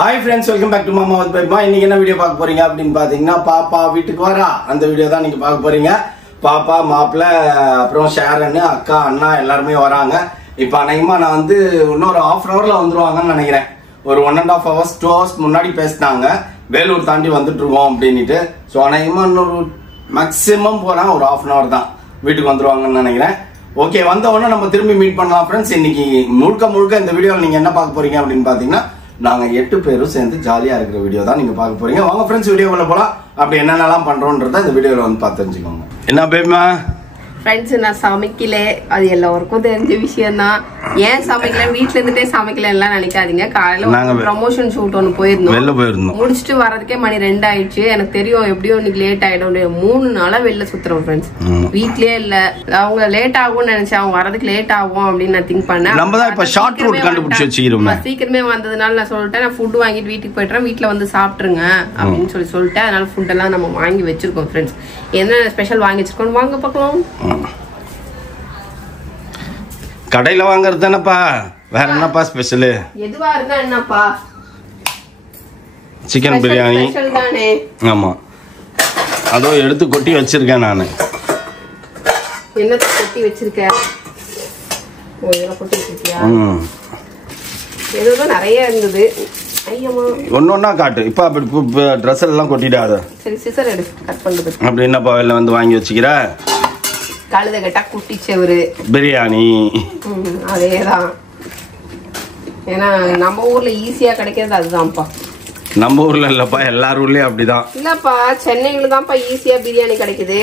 Hi friends, welcome back to Mama with Peppa. இன்னைக்கு என்ன video பார்க்க போறீங்க அப்படினு பாத்தீங்கன்னா பாப்பா வீட்டுக்கு வரா அந்த வீடியோ தான் நீங்க பார்க்க போறீங்க. பாப்பா மாப்ள அப்புறம் ஷேரன் அக்கா அண்ணா எல்லாரும் வராங்க. இப்போ அநேகமா நான் வந்து இன்னொரு half an hourல வந்துருவாங்கன்னு நினைக்கிறேன். ஒரு 1.5 hours 2 hours முன்னாடி பேசினாங்க. வேலூர் தாண்டி வந்துட்டு இருக்கோம் அப்படினிட்டு. சோ அநேகமா இன்னொரு மேக்ஸिमम போனா ஒரு half an hour தான் வீட்டுக்கு வந்துருவாங்கன்னு நினைக்கிறேன். ஓகே வந்த உடனே நம்ம திரும்பி மீட் பண்ணலாம் फ्रेंड्स. இன்னைக்கு முழுக்க இந்த வீடியோல நீங்க என்ன பார்க்க போறீங்க அப்படினு பாத்தீங்கன்னா நாங்க 8 பேரும் சேர்ந்து ஜாலியா இருக்கிற வீடியோ தான் நீங்க பார்க்க போறீங்க. வாங்க फ्रेंड्स வீடியோக்குள்ள போலாம். அப்படி என்னென்னலாம் பண்றோம்ன்றத இந்த வீடியோல வந்து பார்த்து தெரிஞ்சுக்கோங்க. என்ன பேபிமா फ्रेंड्स நான் சமைக்கல, அது எல்லாருக்கும் தெரிஞ்ச விஷயம் தான். ஏன் சமைக்கல, வீட்ல இருந்துட்டே சமைக்கல எல்லாம் நினைக்காதீங்க. காலையில ப்ரமோஷன் ஷூட் ஒன்னு போயிருந்தோம். முடிச்சிட்டு வரதுக்கே மணி 2 ஆயிடுச்சு. எனக்கு தெரியும் எப்படியும் இன்னைக்கு லேட் ஆயிடும். 3 நாளா வெளில சுத்துறோம் फ्रेंड्स. வீட்லயே இல்ல, அவங்க லேட் ஆகும்னு நினைச்சேன். அவங்க வரதுக்கு லேட் ஆகும் அப்படின்னு நான் திங்க் பண்ணேன். நம்ம தான் இப்ப ஷார்ட் ரூட் கண்டுபிடிச்சு வச்சிரோம். சீக்கிரமே வந்ததுனால நான் சொல்லிட்டேன், நான் ஃபுட் வாங்கிட்டு வீட்டுக்கு போயிட்டேன், வீட்ல வந்து சாப்பிட்டுருங்க அப்படின்னு சொல்லிட்டேன். அதனால ஃபுட் எல்லாம் நம்ம வாங்கி வச்சிருக்கோம் फ्रेंड्स. என்ன ஸ்பெஷல் வாங்கி வச்சிருக்கோம் வாங்க பார்க்கலாம். கடையில வாங்குறது தானப்பா, வேற என்னப்பா ஸ்பெஷல்? எதுவா இருந்தா என்னப்பா, சிக்கன் பிரியாணி ஸ்பெஷல் தானே. ஆமா, அதோ எடுத்து கொட்டி வச்சிருக்கேன் நானு. என்னத்த கொட்டி வச்சிருக்க? ஓ இதெல்லாம் கொட்டி வச்சிருக்கியா? ஏதோ நிறைய இருந்தது. ஐயம்மா ஒன்னொன்னா காட்டு. இப்ப அப்படி ட்ரெஸ் எல்லாம் கொட்டிடாத. சரி சிசர் எடு, கட் பண்ணுது. அப்படி என்னப்பா வெளில வந்து வாங்கி வச்சுக்கிற? கழுத கட்டா குட்டி செவரு பிரியாணி. அதேதான். ஏன்னா நம்ம ஊர்ல ஈஸியா கிடைக்கிறது அதுதான்ப்பா. நம்ம ஊர்ல இல்லப்பா, எல்லார் ஊர்லயும் அப்படிதான். இல்லப்பா, சென்னையில தான்ப்பா ஈஸியா பிரியாணி கிடைக்குது.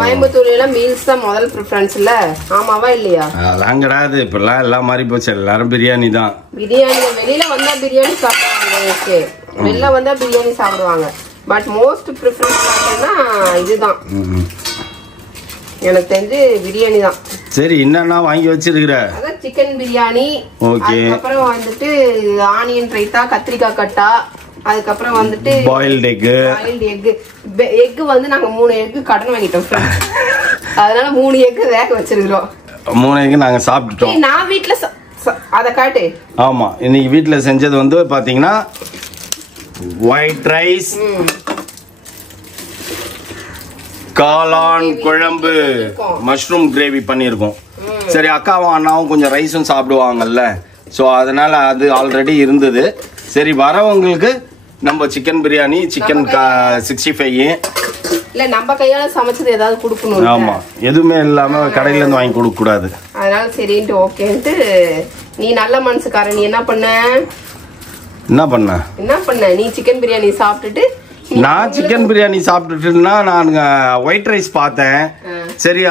கோயம்புத்தூர்ல எல்லாம் மீல்ஸ் தான் முதல் ப்ரிஃபரன்ஸ் இல்ல. ஆமாவா இல்லையா? அதெல்லாம் கிடையாது, இப்பெல்லாம் எல்லாம் மாறி போச்சு. எல்லாரும் பிரியாணி தான். பிரியாணி வெளியில வந்தா பிரியாணி சாப்பிடுவாங்க. வெளில வந்தா பிரியாணி சாப்பிடுவாங்க. பட் மோஸ்ட் ப்ரிஃபரன்ஸ் பார்த்தீங்கன்னா இதுதான். எனக்கு தெரிஞ்சு பிரியாணி தான். சரி என்னன்னா வாங்கி வச்சிருக்கிற? அதான் சிக்கன் பிரியாணி, அதுக்கப்புறம் வந்துட்டு ஆனியன் ரைத்தா, கத்திரிக்காய் கட்டா, அதுக்கப்புறம் வந்துட்டு பாயில்டு எக் வந்து நாங்க 3 எக் கடன் வாங்கிட்டோம். அதனால 3 எக் வேக வச்சிருக்கிறோம். 3 எக் நாங்க சாப்பிட்டுட்டோம். நான் வீட்ல அத காட்டு. ஆமா, இன்னைக்கு வீட்ல செஞ்சது வந்து பாத்தீங்கன்னா ஒயிட் ரைஸ், காளான் குழம்பு, மஷ்ரூம் கிரேவி பண்ணியிருக்கோம். சரி, அக்காவும் அண்ணாவும் கொஞ்சம் ரைஸும் சாப்பிடுவாங்கல்ல, ஸோ அதனால அது ஆல்ரெடி இருந்தது. சரி, வரவங்களுக்கு நம்ம சிக்கன் பிரியாணி, சிக்கன் 65 இல்ல நம்ம கையால சமைச்சது ஏதாவது கொடுக்கணும். ஆமா, எதுவுமே இல்லாம கடையில இருந்து வாங்கி கொடுக்க கூடாது. அதனால சரின்ட்டு ஓகேன்ட்டு நீ நல்ல மனசுக்காரன். நீ என்ன பண்ண நீ சிக்கன் பிரியாணி சாப்பிட்டுட்டு, நான் சிக்கன் பிரியாணி சாப்பிட்டுட்டுனா நான் ஒயிட் ரைஸ் பார்த்தேன். சரி,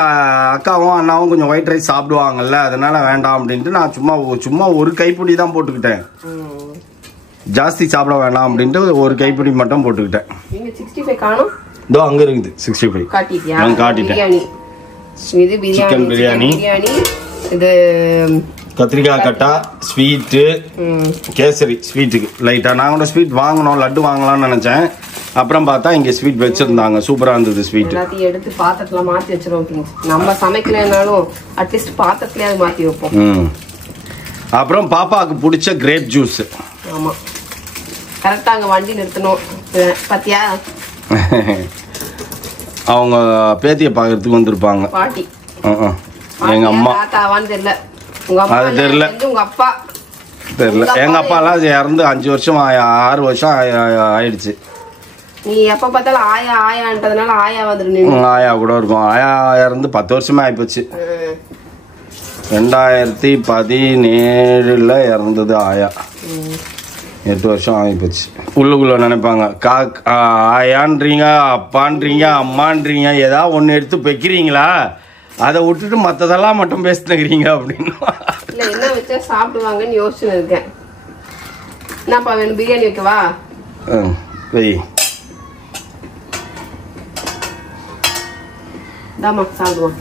அக்காவும் அண்ணாவும் கொஞ்சம் ஒயிட் ரைஸ் சாப்பிடுவாங்கல்ல, அதனால வேண்டாம் அப்படின்ட்டு நான் சும்மா ஒரு கைப்பிடி தான் போட்டுக்கிட்டேன். ஜாஸ்தி சாப்பிட வேண்டாம் அப்படின்ட்டு ஒரு கைப்பிடி மட்டும் போட்டுக்கிட்டேன். 65 காணோம். இதோ அங்க இருக்குது 65. காட்டிட்டியா? நான் காட்டிட்டேன். இது சிக்கன் பிரியாணி, இது கத்திரிக்காய் கட்டா, ஸ்வீட்டு, கேசரி ஸ்வீட்டுக்கு லைட்டா. நான் கூட ஸ்வீட் வாங்கணும், லட்டு வாங்கலாம்னு நினைச்சேன். அப்புறம் பார்த்தா இங்க ஸ்வீட் வச்சிருந்தாங்க, சூப்பரா இருந்தது ஸ்வீட். எல்லாத்தையும் எடுத்து பாத்திரத்துல மாத்தி வச்சிருவோம். நம்ம சமைக்கலனாலும் அட்லீஸ்ட் பாத்திரத்துலயே அது மாத்தி வைப்போம். அப்புறம் பாப்பாவுக்கு பிடிச்ச கிரேப் ஜூஸ். ஆமா, கரெக்டா அங்க வண்டி நிறுத்தணும். பாத்தியா, அவங்க பேத்திய பாக்குறதுக்கு வந்திருப்பாங்க. பாட்டி எங்க அம்மா தாத்தாவான்னு தெரியல. உங்க அப்பா தெரியல, உங்க அப்பா தெரியல. எங்க அப்பா எல்லாம் இறந்து 5 வருஷம் 6 வருஷம் ஆயிடுச்சு. நீ எப்ப பார்த்தாலும் ஆயா ஆயான்றதுனால ஆயா வந்துரு. ஆயா கூட இருக்கும். ஆயா இறந்து 10 வருஷமே ஆயிப்போச்சு. 2017 இறந்தது ஆயா. 8 வருஷம் ஆகிப்போச்சு. உள்ளுக்குள்ள நினைப்பாங்க, ஆயான்றீங்க, அப்பான்றீங்க, அம்மான்றீங்க, ஏதாவது ஒன்று எடுத்து வைக்கிறீங்களா, அதை விட்டுட்டு மற்றதெல்லாம் மட்டும் பேசிட்டுக்கிறீங்க அப்படின்னு. இல்லை என்ன வச்சா சாப்பிடுவாங்கன்னு யோசிச்சுன்னு இருக்கேன். என்னப்பா வேணும், பிரியாணி வைக்கவா? வெய் தாமா சாப்பிடுவான்.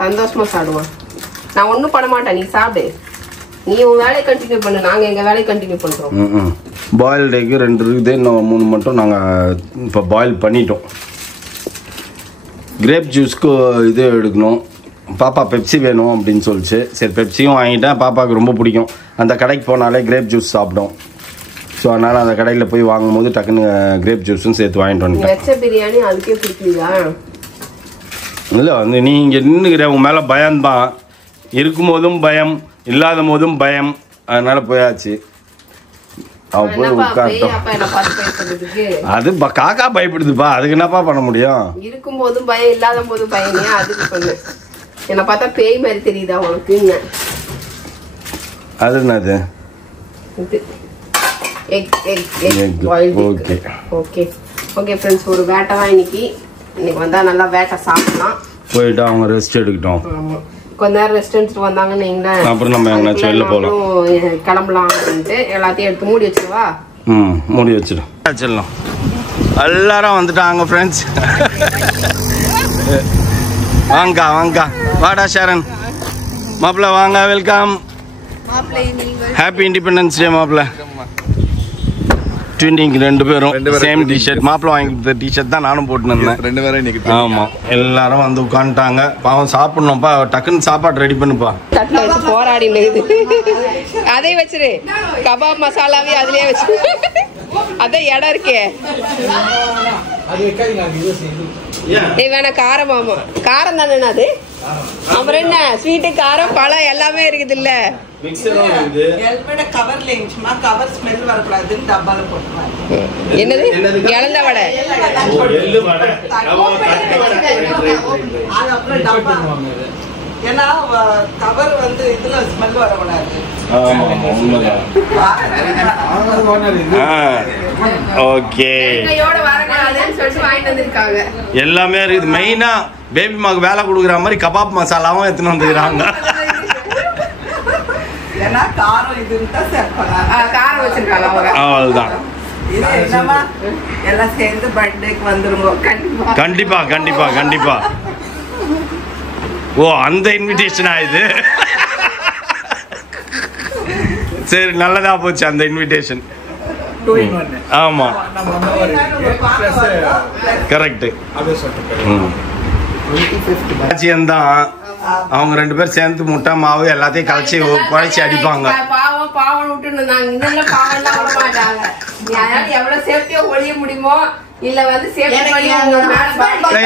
சந்தோஷமா சாப்பிடுவான். நான் ஒன்றும் பண்ண மாட்டேன், நீ சாப்பிடு. நீ உன் வேலையை கண்டினியூ பண்ணு, நாங்க எங்க வேலையை கண்டினியூ பண்றோம். பாயில்டு எக் 2 இருக்குது, இன்னும் 3 மட்டும் நாங்க இப்போ பாயில் பண்ணிட்டோம். கிரேப் ஜூஸ்க்கு இது எடுக்கணும். பாப்பா பெப்சி வேணும் அப்படின்னு சொல்லிச்சு. சரி பெப்சியும் வாங்கிட்டேன், பாப்பாவுக்கு ரொம்ப பிடிக்கும். அந்த கடைக்கு போனாலே கிரேப் ஜூஸ் சாப்பிடும். ஸோ அதனால் அந்த கடையில் போய் வாங்கும்போது டக்குன்னு கிரேப் ஜூஸும் சேர்த்து வாங்கிட்டு வந்துட்டேன். வெச்ச பிரியாணி அதுக்கே பிடிக்கலையா? இல்லை வந்து நீ இங்கே நின்றுக்கிற உன் மேலே பயம்தான். இருக்கும்போதும் பயம், இல்லாத போதும் பயம். அதனால போயாச்சு. அவன் போய் உட்கார்ட்டோம். அது காக்கா பயப்படுதுப்பா, அதுக்கு என்னப்பா பண்ண முடியும்? இருக்கும் போதும் பயம், இல்லாத போதும் பயம். அதுக்கு சொல்லு. என்ன பார்த்தா பேய் மாதிரி தெரியுதா உனக்கு? அது என்னது? ஓகே ஃப்ரெண்ட்ஸ், ஒரு வேட்டை தான் இன்னைக்கு வந்தா நல்லா வேட்டை சாப்பிடலாம். போயிட்டு அவங்க ரெஸ்ட் எடுக்கட்டும். கொஞ்ச நேரம் ரெஸ்ட் எடுத்துட்டு வந்தாங்கன்னு அப்புறம் நம்ம எங்கேயாச்சும் வெளில போகலாம், கிளம்பலாம் அப்படின்ட்டு எல்லாத்தையும் எடுத்து மூடி வச்சிருவா. மூடி வச்சிடலாம். எல்லாரும் வந்துட்டாங்க ஃப்ரெண்ட்ஸ். வாங்கா வாங்கா, வாடா ஷரண் மாப்பிள்ள, வாங்க, வெல்கம். ஹாப்பி இண்டிபெண்டன்ஸ் டே மாப்பிள்ள. ட்வின்னிங் ரெண்டு பேரும் சேம் டிஷர்ட். மாப்பிள்ள வாங்கி கொடுத்த டிஷர்ட் தான் நானும் போட்டு இருந்தேன். 2 பேரும் இன்னைக்கு. ஆமா, எல்லாரும் வந்து உட்காந்துட்டாங்க. பாவம் சாப்பிடணும்ப்பா, டக்குன்னு சாப்பாடு ரெடி பண்ணுப்பா. போராடி அதே வச்சிரு, கபாப் மசாலாவே அதுலயே வச்சு. அதான் இடம் இருக்கே. வேணா காரம், ஆமா காரம் தானே அது. அப்புறம் என்ன, ஸ்வீட்டு காரம் பழம் எல்லாமே இருக்குது இல்ல. என்னது இழந்த வடை? எல்லாமே இருக்குது. மெயினா பேபி மாக்கு வேலை கொடுக்குற மாதிரி கபாப் மசாலாவும் எடுத்துன்னு வந்துக்கிறாங்க. அவ்வளவுதான். கண்டிப்பா கண்டிப்பா கண்டிப்பா. ஓ, அந்த இன்விடேஷனா இது? சரி, நல்லதா போச்சு அந்த இன்விடேஷன். ஆமா, கரெக்ட். தான் அவங்க 2 பேரும் சேர்ந்து முட்டை மாவு எல்லாத்தையும் கலைச்சி குழைச்சி அடிப்பாங்க.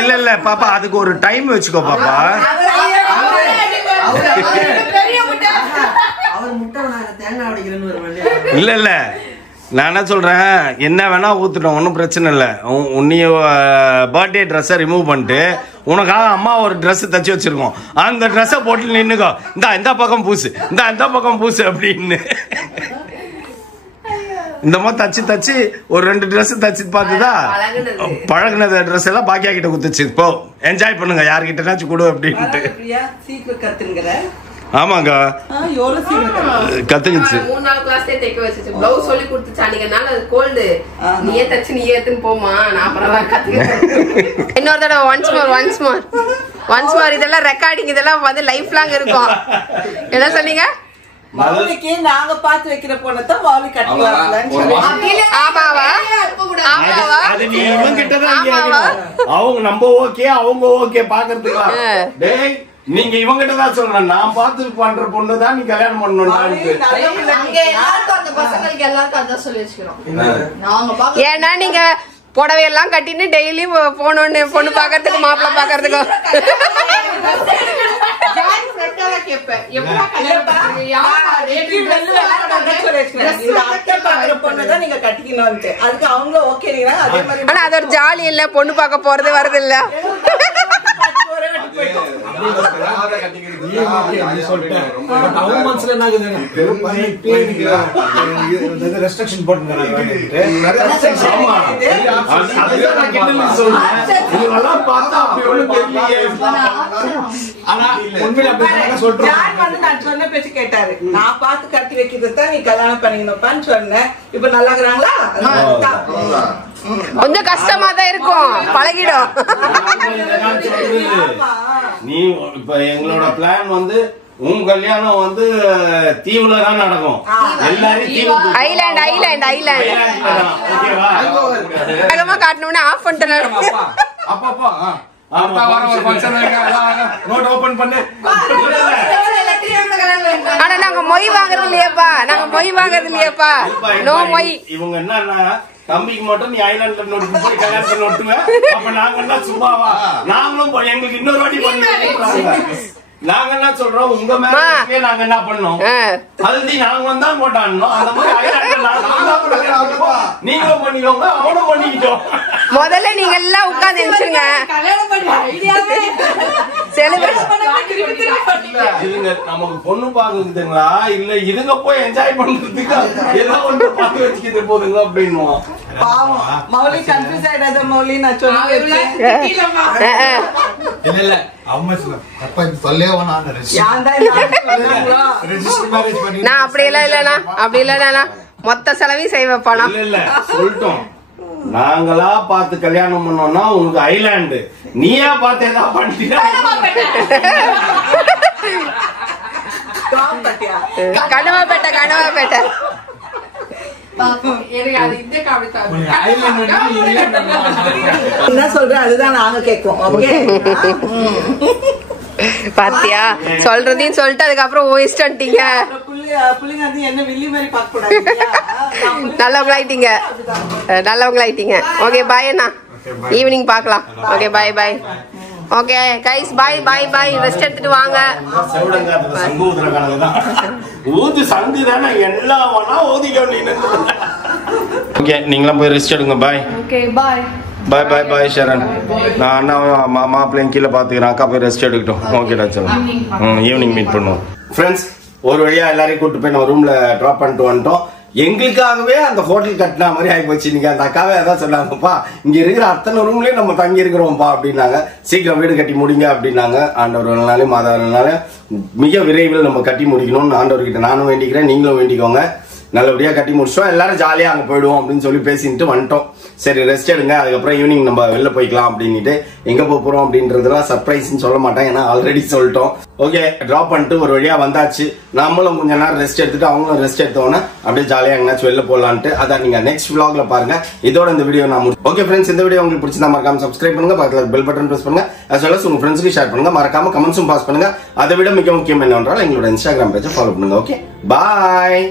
இல்ல இல்ல பாப்பா, அதுக்கு ஒரு டைம் வச்சுக்கோ பாப்பா. இல்ல இல்ல, நான் என்ன சொல்றேன், என்ன வேணா ஊத்துட்டோம், ஒன்றும் பிரச்சனை இல்லை. உன்னைய பர்த்டே ட்ரெஸ்ஸை ரிமூவ் பண்ணிட்டு உனக்காக அம்மா ஒரு ட்ரெஸ் தச்சு வச்சிருக்கோம், அந்த ட்ரெஸ்ஸை போட்டு நின்னுக்கோ. இந்த பக்கம் பூசு, இந்த பக்கம் பூசு அப்படின்னு. இந்த மாதிரி தச்சு தச்சு ஒரு 2 ட்ரெஸ் தச்சு பார்த்துதா பழகினது ட்ரெஸ் எல்லாம் பாக்கியா கிட்ட குத்துச்சு. இப்போ என்ஜாய் பண்ணுங்க, யாருக்கிட்டனாச்சும் கொடு அப்படின்ட்டு. ஆமாங்க, கத்துக்குச்சு. 3-4 கிளாஸ்லயே தைக்க வச்சிச்சு. ப்ளவுஸ் சொல்லி கொடுத்துச்சு அன்னைக்குனால அது கோல்டு. நீயே தச்சு நீயே எடுத்துன்னு போமா, நான் அப்புறம் கத்துக்கிறேன். இன்னொரு தடவை ஒன்ஸ் மோர் இதெல்லாம் ரெக்கார்டிங், இதெல்லாம் வந்து லைஃப் லாங் இருக்கும். என்ன சொன்னீங்க? மௌலிக்கு நாங்க பாத்து வைக்கிற பொண்ணத்தான் மௌலி கட்டுவாங்க. ஆமாவா? அது நீ இவங்க கிட்ட தான் கேட்கணும். அவங்க நம்ம ஓகே, அவங்க ஓகே பாக்குறதுக்கு. டேய், நீங்க இவங்கிட்ட தான் சொல்றேன், நான் பார்த்து பண்ற பொண்ணு தான் நீ கல்யாணம் பண்ணணும். ஏன்னா நீங்க புடவையெல்லாம் கட்டின்னு டெய்லி போனோன்னு பொண்ணு பாக்கிறதுக்கு மாப்பிள்ள பாக்கிறதுக்கும் அது ஒரு ஜாலி இல்ல, பொண்ணு பார்க்க போறது வருது இல்ல. கேட்டாரு, நான் பார்த்து கட்டி வைக்கிறதா நீ கல்யாணம் பண்ணிக்கணும்னு சொன்னேன். இப்ப நல்லா இருக்கிறாங்களா? கொஞ்சம் கஷ்டமா தான் இருக்கும், பழகிடும். நீ இப்ப எங்களோட பிளான் வந்து உன் கல்யாணம் வந்து தீவுல தான் நடக்கும். எல்லாரும் ஐலாண்ட் வேகமா காட்டணும்னு ஆஃப் பண்ணிட்டேன். நோட் ஓபன் பண்ணு. ஆனா நாங்க மொய் வாங்குறது இல்லையாப்பா, நாங்க மொய் வாங்குறது இல்லையாப்பா. நோ மொய். இவங்க என்னன்னா தம்பிக்கு மட்டும் நீ ஐலாண்ட்ல நோட்டு போய் கல்யாணத்துல நோட்டுவேன். அப்ப நாங்க என்ன சும்மாவா? நாங்களும் போய் எங்களுக்கு இன்னொரு வாட்டி பண்ணி நாங்க என்ன சொல்றோம், உங்க மேரேஜ்லயே நாங்க என்ன பண்ணோம், ஹல்தி நாங்களும் தான் போட்டானோம். அந்த மாதிரி ஐலாண்ட்ல நீங்களும் பண்ணிக்கோங்க, அவனும் பண்ணிக்கிட்டோம். முதல்ல நீங்க எல்லாம் உட்கார்ந்து நினைச்சுங்க. இதுங்க நமக்கு பொண்ணு பாக்குறதுங்களா இல்ல இதுங்க போய் என்ஜாய் பண்றதுக்கு ஏதோ ஒன்று பார்த்து வச்சுக்கிட்டு போதுங்க அப்படின்னு. பாவம் மௌலி கன்ஃபியூஸ் ஆயிடாத மௌலி, நான் சொன்னேன். இல்ல அம்மா சொல்லே நான் அப்படி எல்லாம் இல்லண்ணா, அப்படி இல்லண்ணா, மொத்த செலவையும் செய்வேன். இல்ல சொல்லிட்டோம், நாங்களா பார்த்து கல்யாணம் பண்ணோம்னா உனக்கு ஐலாண்டு, நீயா பார்த்து ஏதாவது பண்ணிட்டா கனவாப்பேட்டை கனவாப்பேட்டை. என்ன சொல்ற அதுதான் நாங்க கேட்போம். பாத்தியா சொல்றதையும் சொல்லிட்டு அதுக்கப்புறம் ஓயிஸ்டீங்க. என்ன வில்லி மாதிரி பார்க்க கூடாது. நல்லவங்களாயிட்டீங்க, நல்லவங்களாயிட்டீங்க. ஓகே பாய் அண்ணா, ஈவினிங் பார்க்கலாம். ஓகே பாய் பாய். ஓகே கைஸ் பாய் பாய் பாய். ரெஸ்ட் எடுத்துட்டு வாங்க. ஓகே நீங்களாம் போய் ரெஸ்ட் எடுங்க. பாய். ஓகே பாய் பாய் பாய் பாய் ஷரண். நான் அண்ணா மாப்பிள்ளையும் கீழே பார்த்துக்கிறேன், அக்கா போய் ரெஸ்ட் எடுக்கட்டும். ஓகேடா சரி, ஈவினிங் மீட் பண்ணுவோம். ஃப்ரெண்ட்ஸ் ஒரு வழியா எல்லாரையும் கூப்பிட்டு போய் நம்ம ரூம்ல ட்ராப் பண்ணிட்டு வந்துட்டோம். எங்களுக்காகவே அந்த ஹோட்டல் கட்டின மாதிரி ஆகி போச்சு. இன்னைக்கு அந்த அக்காவே அதான் சொன்னாங்கப்பா, இங்க இருக்கிற அத்தனை ரூம்லயே நம்ம தங்கி இருக்கிறோம்ப்பா அப்படின்னாங்க. சீக்கிரம் வீடு கட்டி முடிங்க அப்படின்னாங்க. ஆண்டவர் மாதவனால மிக விரைவில் நம்ம கட்டி முடிக்கணும்னு ஆண்டவர்கிட்ட நானும் வேண்டிக்கிறேன், நீங்களும் வேண்டிக்கோங்க. நல்லபடியா கட்டி முடிச்சோம், எல்லாரும் ஜாலியா அங்க போயிடுவோம் அப்படின்னு சொல்லி பேசிட்டு வந்துட்டோம். சரி ரெஸ்ட் எடுங்க, அதுக்கப்புறம் ஈவினிங் நம்ம வெளில போய்க்கலாம் அப்படின்ட்டு. எங்க போறோம் அப்படின்றதுலாம் சர்ப்ரைஸ்ன்னு சொல்ல மாட்டேன், ஏன்னா ஆல்ரெடி சொல்லிட்டோம். ஓகே டிராப் பண்ணிட்டு ஒரு வழியா வந்தாச்சு. நம்மளும் கொஞ்ச நேரம் ரெஸ்ட் எடுத்துட்டு அவங்களும் ரெஸ்ட் எடுத்தோன்னே அப்படியே ஜாலியா எங்கேயாச்சும் வெளில போடலான்ட்டு. அதான் நீங்க நெக்ஸ்ட் vlogல பாருங்க. இதோட இந்த வீடியோ நான் ஓகே ஃப்ரெண்ட்ஸ், இந்த வீடியோ உங்களுக்கு பிடிச்சிருந்தா மறக்காம சப்ஸ்கிரைப் பண்ணுங்க, பக்கத்துல பெல் பட்டன் பிரஸ் பண்ணுங்க, as well as உங்க ஃப்ரெண்ட்ஸ்க்கு ஷேர் பண்ணுங்க. மறக்காம கமெண்ட்ஸும் பாஸ் பண்ணுங்க. அதை விட மிக முக்கியம் என்னவென்றால் எங்களோட இன்ஸ்டாகிராம் பேஜை ஃபாலோ பண்ணுங்க. Okay bye.